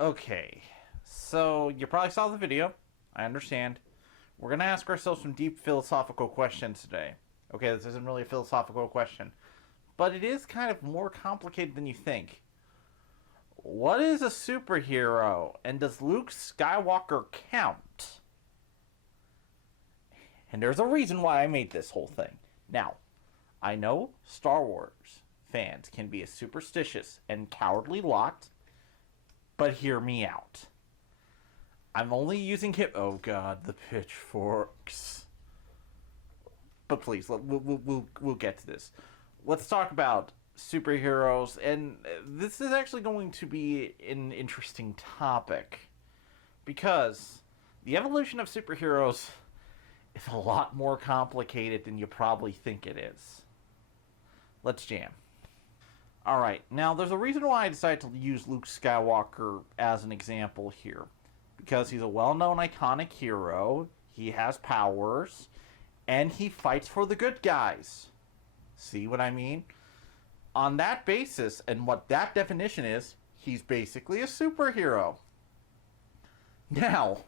Okay, so you probably saw the video. I understand. We're going to ask ourselves some deep philosophical questions today. Okay, this isn't really a philosophical question, but it is kind of more complicated than you think. What is a superhero, and does Luke Skywalker count? And there's a reason why I made this whole thing. Now, I know Star Wars fans can be a superstitious and cowardly lot, but hear me out. I'm only using him. Oh God, the pitchforks. But please, we'll get to this. Let's talk about superheroes, and this is actually going to be an interesting topic because the evolution of superheroes is a lot more complicated than you probably think it is. Let's jam. Alright, now there's a reason why I decided to use Luke Skywalker as an example here. Because he's a well-known iconic hero, he has powers, and he fights for the good guys. See what I mean? On that basis, and what that definition is, he's basically a superhero. Now,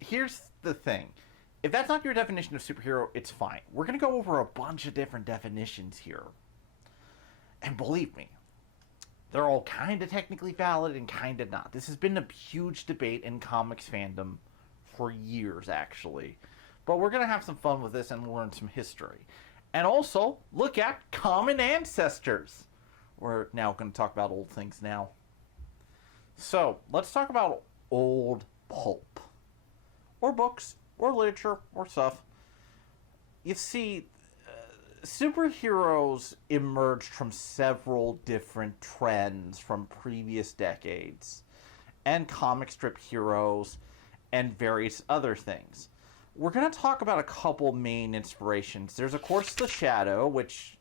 here's the thing. If that's not your definition of superhero, it's fine. We're going to go over a bunch of different definitions here. And believe me, they're all kind of technically valid and kind of not. This has been a huge debate in comics fandom for years, actually. But we're going to have some fun with this and learn some history. And also, look at common ancestors. We're now going to talk about old things now. So, let's talk about old pulp. Or books, or literature, or stuff. You see, superheroes emerged from several different trends from previous decades, and comic strip heroes, and various other things. We're going to talk about a couple main inspirations. There's, of course, the Shadow, which,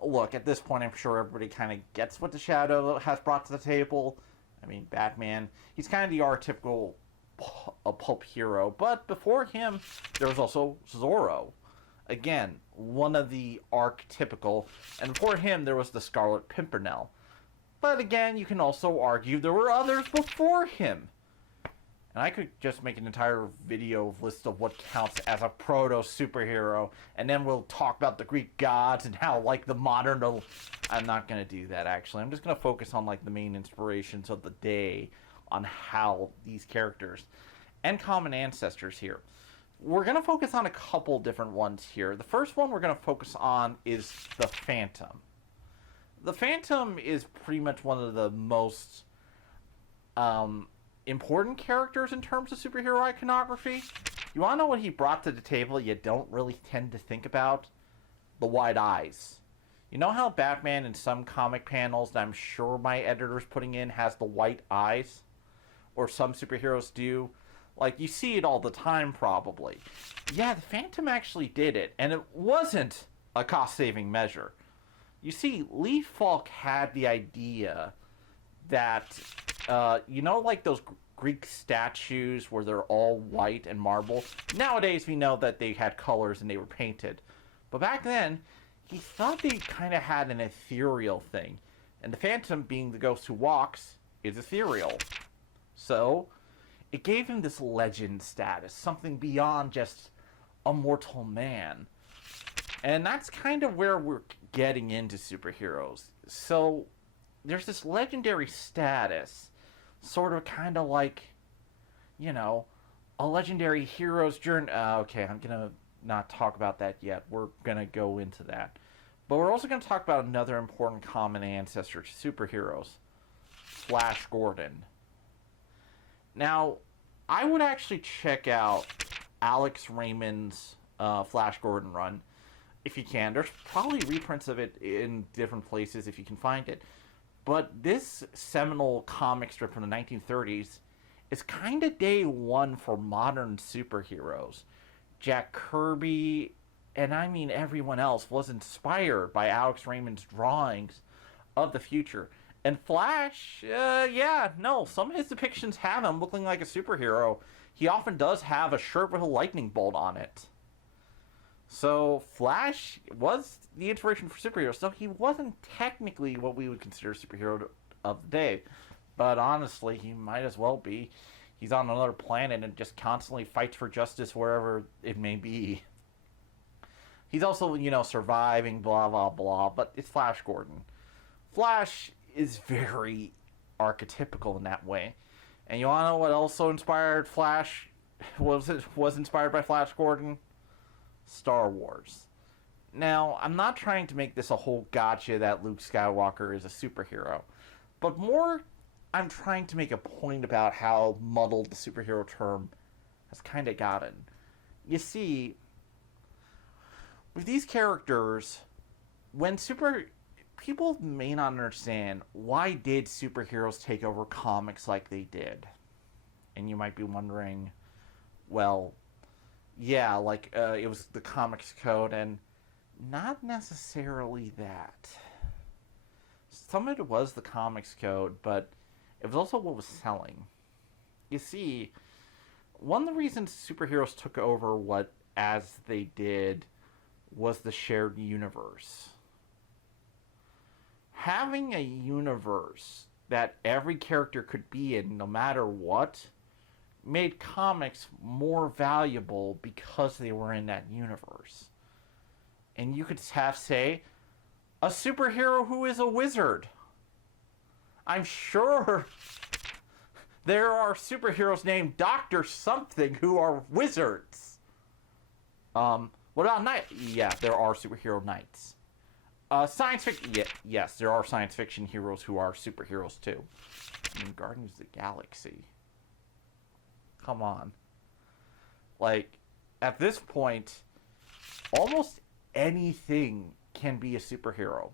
look, at this point, I'm sure everybody kind of gets what the Shadow has brought to the table. I mean, Batman, he's kind of the archetypical pulp hero, but before him, there was also Zorro. Again, one of the archetypical, and before him there was the Scarlet Pimpernel. But again, you can also argue there were others before him. And I could just make an entire video list of what counts as a proto-superhero, and then we'll talk about the Greek gods and how, like, the modern... I'm not going to do that, actually. I'm just going to focus on, like, the main inspirations of the day on how these characters and common ancestors here. We're going to focus on a couple different ones here. The first one we're going to focus on is the Phantom. The Phantom is pretty much one of the most important characters in terms of superhero iconography. You want to know what he brought to the table you don't really tend to think about? The wide eyes. You know how Batman in some comic panels that I'm sure my editor's putting in has the white eyes? Or some superheroes do? Like, you see it all the time, probably. Yeah, the Phantom actually did it, and it wasn't a cost-saving measure. You see, Lee Falk had the idea that, you know, like those Greek statues where they're all white and marble? Nowadays, we know that they had colors and they were painted. But back then, he thought they kind of had an ethereal thing. And the Phantom, being the ghost who walks, is ethereal. So, it gave him this legend status, something beyond just a mortal man. And that's kind of where we're getting into superheroes. So, there's this legendary status, sort of kind of like, you know, a legendary hero's journey. Okay, I'm going to not talk about that yet. We're going to go into that. But we're also going to talk about another important common ancestor to superheroes, Flash Gordon. Now, I would actually check out Alex Raymond's Flash Gordon run, if you can. There's probably reprints of it in different places if you can find it. But this seminal comic strip from the 1930s is kind of day one for modern superheroes. Jack Kirby, and I mean everyone else, was inspired by Alex Raymond's drawings of the future. And Flash, some of his depictions have him looking like a superhero. He often does have a shirt with a lightning bolt on it. So, Flash was the inspiration for superheroes, so he wasn't technically what we would consider a superhero of the day. But honestly, he might as well be. He's on another planet and just constantly fights for justice wherever it may be. He's also, surviving, blah, blah, blah, but it's Flash Gordon. Flash is very archetypical in that way. And you want to know what also inspired Flash? Was inspired by Flash Gordon? Star Wars. Now, I'm not trying to make this a whole gotcha that Luke Skywalker is a superhero, but more I'm trying to make a point about how muddled the superhero term has kind of gotten. You see, with these characters, people may not understand why did superheroes take over comics like they did. And you might be wondering, well, yeah, it was the comics code, and not necessarily that. Some of it was the comics code, but it was also what was selling. You see, one of the reasons superheroes took over as they did was the shared universe. Having a universe that every character could be in, no matter what, made comics more valuable because they were in that universe. And you could have, say, a superhero who is a wizard. I'm sure there are superheroes named Dr. Something who are wizards. What about knights? Yeah, there are superhero knights. Science fiction. Yeah, yes, there are science fiction heroes who are superheroes too. I mean, Guardians of the Galaxy. Come on. At this point, almost anything can be a superhero.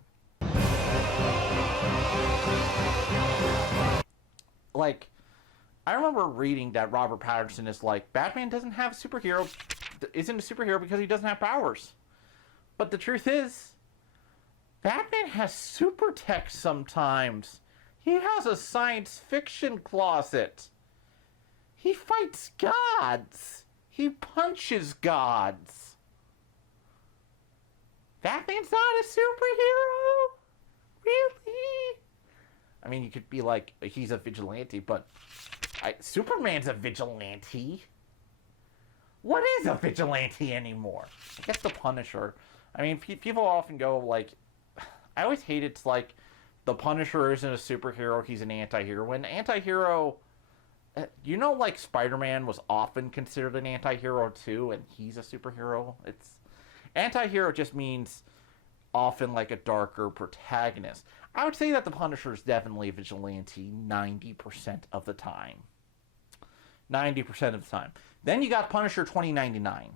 I remember reading that Robert Pattinson is Batman isn't a superhero because he doesn't have powers. But the truth is, Batman has super tech sometimes. He has a science fiction closet. He fights gods. He punches gods. Batman's not a superhero? Really? I mean, you could be he's a vigilante, but Superman's a vigilante. What is a vigilante anymore? I guess the Punisher. I mean, people often go I always hate it's the Punisher isn't a superhero, he's an anti-hero. When anti-hero, Spider-Man was often considered an anti-hero too, and he's a superhero. Anti-hero just means often a darker protagonist. I would say that the Punisher is definitely a vigilante 90% of the time. 90% of the time. Then you got Punisher 2099.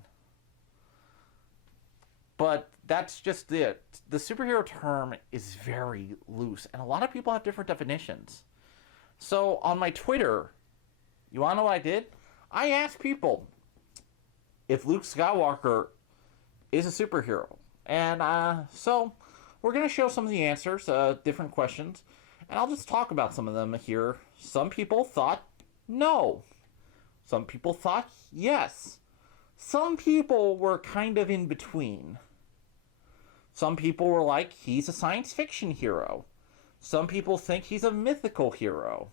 But that's just it. The superhero term is very loose, and a lot of people have different definitions. So on my Twitter, you want to know what I did? I asked people if Luke Skywalker is a superhero. And so we're going to show some of the answers, different questions, and I'll just talk about some of them here. Some people thought no. Some people thought yes. Some people were kind of in between. Some people were he's a science fiction hero. Some people think he's a mythical hero.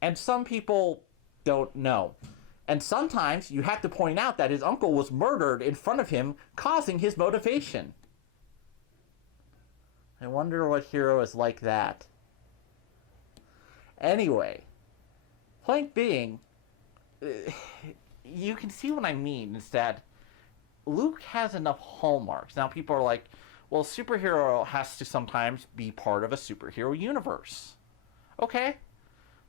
And some people don't know. And sometimes you have to point out that his uncle was murdered in front of him, causing his motivation. I wonder what hero is like that. Anyway, point being, you can see what I mean is that Luke has enough hallmarks. Now people are well, superhero has to sometimes be part of a superhero universe. Okay.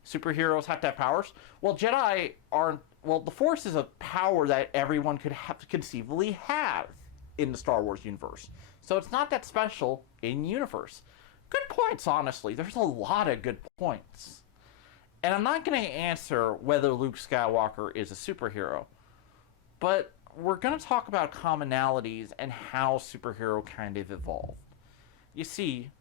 Superheroes have to have powers. Well, Jedi aren't. Well, the Force is a power that everyone could conceivably have in the Star Wars universe. So it's not that special in universe. Good points, honestly. There's a lot of good points. And I'm not going to answer whether Luke Skywalker is a superhero. But we're going to talk about commonalities and how superhero kind of evolved. You see,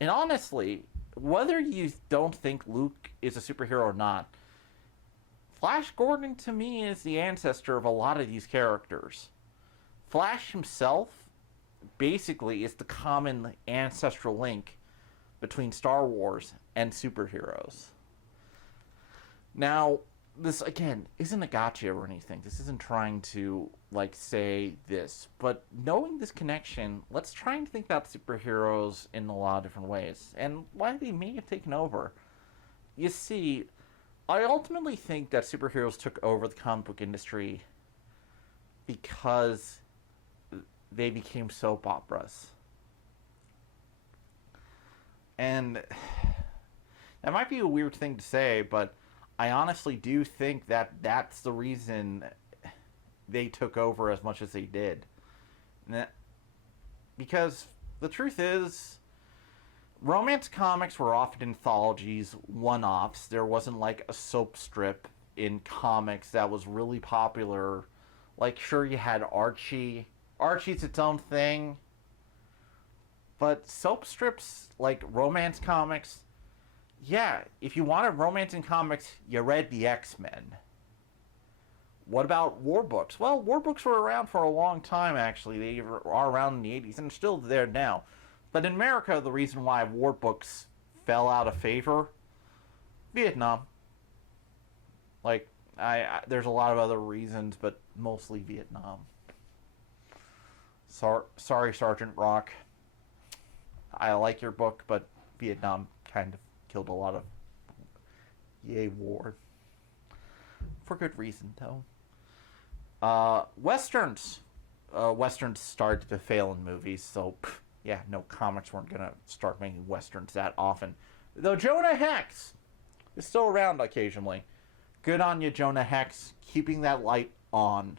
and honestly, whether you don't think Luke is a superhero or not, Flash Gordon to me is the ancestor of a lot of these characters. Flash himself basically is the common ancestral link between Star Wars and superheroes. Now, this, again, isn't a gotcha or anything. This isn't trying to, like, say this. But knowing this connection, let's try and think about superheroes in a lot of different ways. And why they may have taken over. You see, I ultimately think that superheroes took over the comic book industry because they became soap operas. And that might be a weird thing to say, but I honestly do think that that's the reason they took over as much as they did. Because the truth is, romance comics were often anthologies, one-offs. There wasn't like a soap strip in comics that was really popular. Like, sure, you had Archie. Archie's its own thing. But soap strips, like romance comics, yeah, if you wanted romance in comics, you read the X-Men. What about war books? Well, war books were around for a long time, actually. They are around in the 80s and still there now. But in America, the reason why war books fell out of favor, Vietnam. Like, there's a lot of other reasons, but mostly Vietnam. Sorry, Sergeant Rock. I like your book, but Vietnam kind of killed a lot of yay war. For good reason, though. Westerns. Westerns started to fail in movies, so yeah, no, comics weren't going to start making westerns that often. Though Jonah Hex is still around occasionally. Good on you, Jonah Hex, keeping that light on.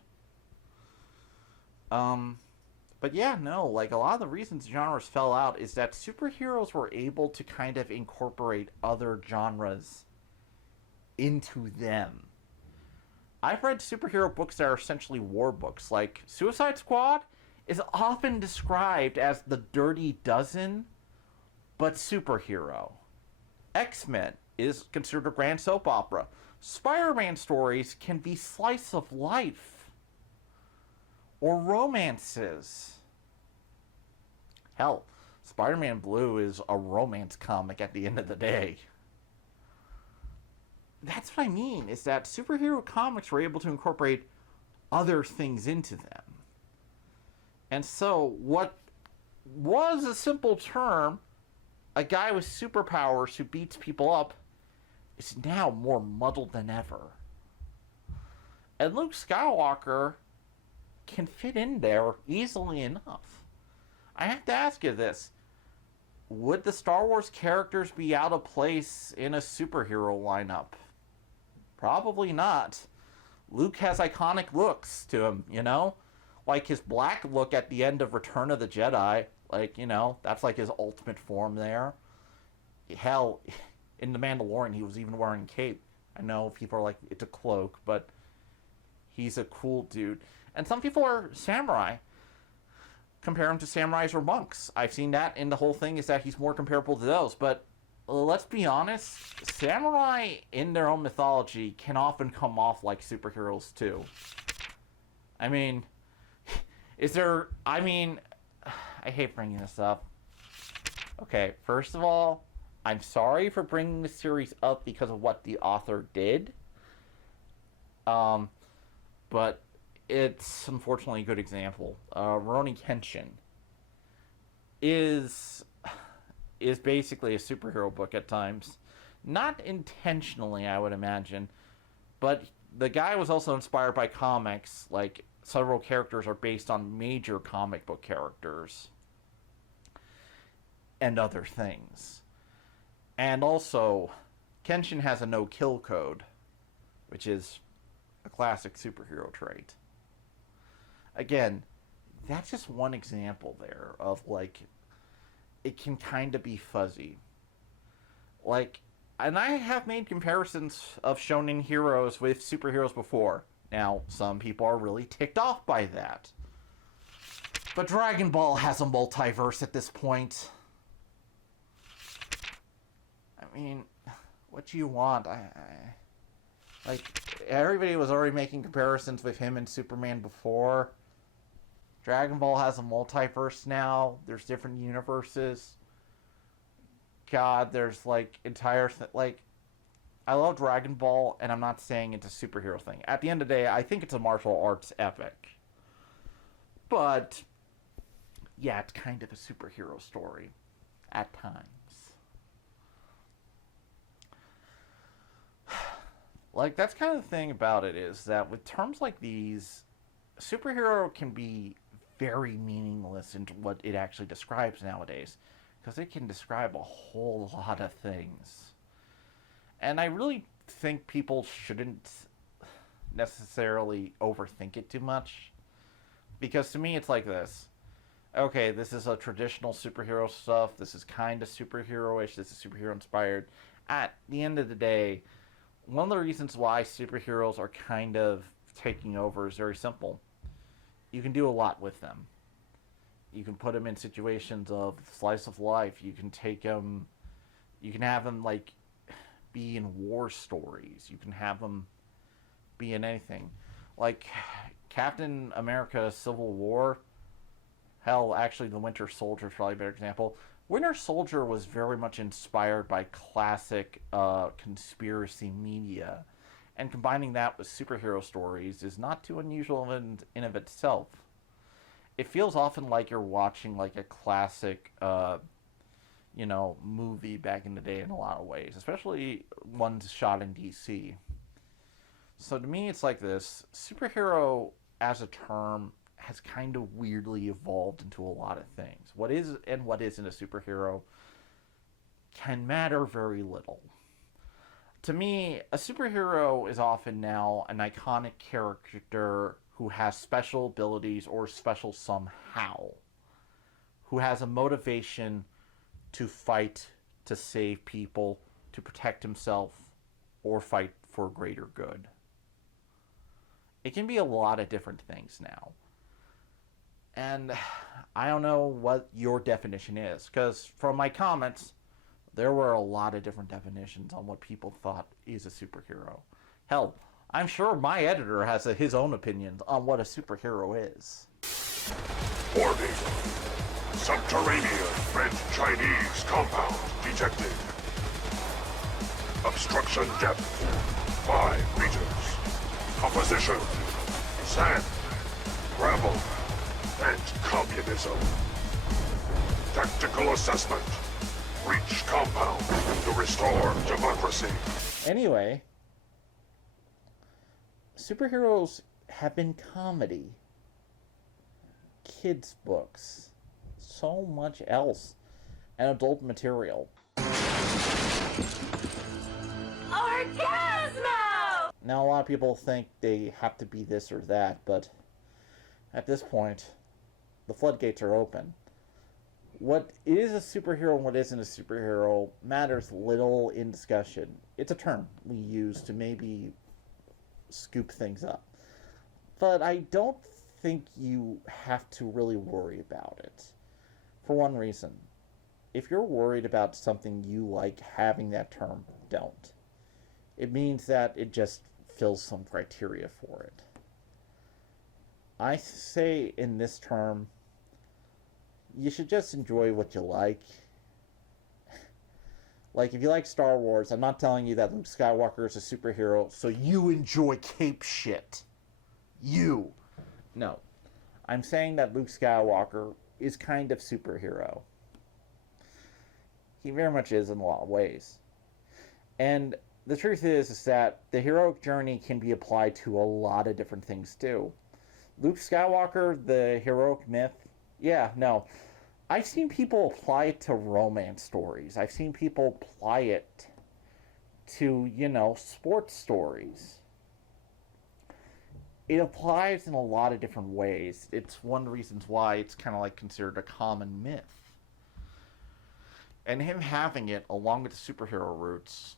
But yeah, no, like, a lot of the reasons genres fell out is that superheroes were able to kind of incorporate other genres into them. I've read superhero books that are essentially war books. Like, Suicide Squad is often described as the Dirty Dozen, but superhero. X-Men is considered a grand soap opera. Spider-Man stories can be slice of life. Or romances. Hell, Spider-Man Blue is a romance comic at the end of the day. That's what I mean, is that superhero comics were able to incorporate other things into them. And so, what was a simple term, a guy with superpowers who beats people up, is now more muddled than ever. And Luke Skywalker can fit in there easily enough. I have to ask you this. Would the Star Wars characters be out of place in a superhero lineup? Probably not. Luke has iconic looks to him, you know? Like his black look at the end of Return of the Jedi. Like, you know, that's like his ultimate form there. Hell, in The Mandalorian, he was even wearing a cape. I know people are like, it's a cloak, but he's a cool dude. And some people are samurai. Compare him to samurais or monks. I've seen that, and the whole thing is that he's more comparable to those. But let's be honest, samurai in their own mythology can often come off like superheroes too. I mean, I hate bringing this up. Okay, first of all, I'm sorry for bringing the series up because of what the author did. But it's unfortunately a good example. Rurouni Kenshin is basically a superhero book at times. Not intentionally, I would imagine. But the guy was also inspired by comics. Like, several characters are based on major comic book characters. And other things. And also, Kenshin has a no-kill code, which is a classic superhero trait. Again, that's just one example there of, like, it can kind of be fuzzy. Like, and I have made comparisons of shonen heroes with superheroes before. Now, some people are really ticked off by that. But Dragon Ball has a multiverse at this point. I mean, what do you want? Like, everybody was already making comparisons with him and Superman before. Dragon Ball has a multiverse now. There's different universes. God, there's like entire like I love Dragon Ball, and I'm not saying it's a superhero thing. At the end of the day, I think it's a martial arts epic. But yeah, it's kind of a superhero story at times. Like, that's kind of the thing about it, is that with terms like these, superhero can be very meaningless in what it actually describes nowadays, because it can describe a whole lot of things. And I really think people shouldn't necessarily overthink it too much, because to me it's like this. Okay, this is a traditional superhero stuff, this is kind of superhero-ish, this is superhero inspired. At the end of the day, one of the reasons why superheroes are kind of taking over is very simple. You can do a lot with them. You can put them in situations of slice of life. You can take them, you can have them like be in war stories. You can have them be in anything. Like Captain America Civil War. Hell, actually the Winter Soldier is probably a better example. Winter Soldier was very much inspired by classic conspiracy media, and combining that with superhero stories is not too unusual in of itself. It feels often like you're watching like a classic, movie back in the day in a lot of ways, especially ones shot in DC. So to me, it's like this: superhero as a term has kind of weirdly evolved into a lot of things. What is and what isn't a superhero can matter very little. To me, a superhero is often now an iconic character who has special abilities or special somehow, who has a motivation to fight, to save people, to protect himself, or fight for greater good. It can be a lot of different things now. And I don't know what your definition is, because from my comments, there were a lot of different definitions on what people thought is a superhero. Hell, I'm sure my editor has his own opinions on what a superhero is. Warning. Subterranean French-Chinese compound detected. Obstruction depth 5 meters. Composition: sand, gravel, and communism. Tactical assessment. Breach compound to restore democracy. Anyway, superheroes have been comedy, kids' books, so much else, and adult material. Orgasmo! Now, a lot of people think they have to be this or that, but at this point, the floodgates are open. What is a superhero and what isn't a superhero matters little in discussion. It's a term we use to maybe scoop things up. But I don't think you have to really worry about it. For one reason. If you're worried about something you like having that term, don't. It means that it just fills some criteria for it. I say in this term, you should just enjoy what you like. Like, if you like Star Wars, I'm not telling you that Luke Skywalker is a superhero, so you enjoy cape shit. You. No. I'm saying that Luke Skywalker is kind of superhero. He very much is in a lot of ways. And the truth is that the heroic journey can be applied to a lot of different things too. Luke Skywalker, the heroic myth, yeah, no. I've seen people apply it to romance stories. I've seen people apply it to, sports stories. It applies in a lot of different ways. It's one of the reasons why it's kind of like considered a common myth. And him having it along with the superhero roots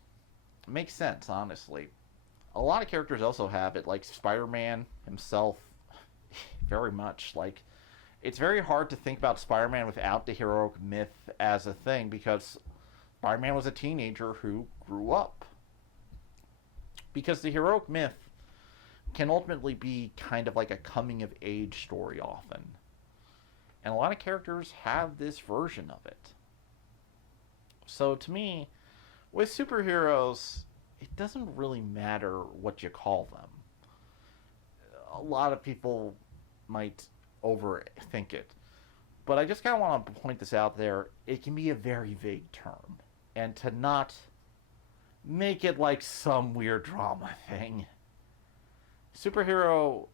makes sense, honestly. A lot of characters also have it, like Spider-Man himself, very much. Like, it's very hard to think about Spider-Man without the heroic myth as a thing, because Spider-Man was a teenager who grew up. Because the heroic myth can ultimately be kind of like a coming-of-age story often. And a lot of characters have this version of it. So to me, with superheroes, it doesn't really matter what you call them. A lot of people might overthink it. But I just kind of want to point this out there. It can be a very vague term. And to not make it like some weird drama thing. Superhero,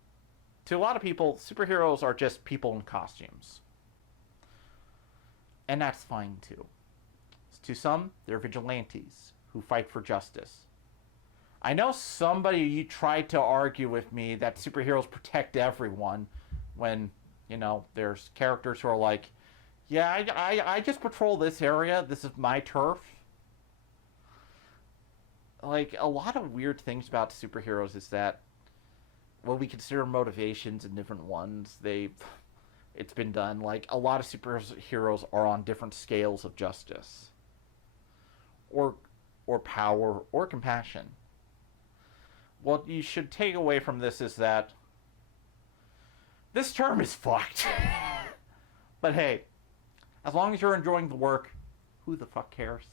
to a lot of people, superheroes are just people in costumes. And that's fine too. To some, they're vigilantes who fight for justice. I know somebody tried to argue with me that superheroes protect everyone when, there's characters who are like, yeah, I just patrol this area. This is my turf. Like, a lot of weird things about superheroes is that, well, we consider motivations and different ones. It's been done. Like, a lot of superheroes are on different scales of justice. Or power, or compassion. What you should take away from this is that this term is fucked. But hey, as long as you're enjoying the work, who the fuck cares?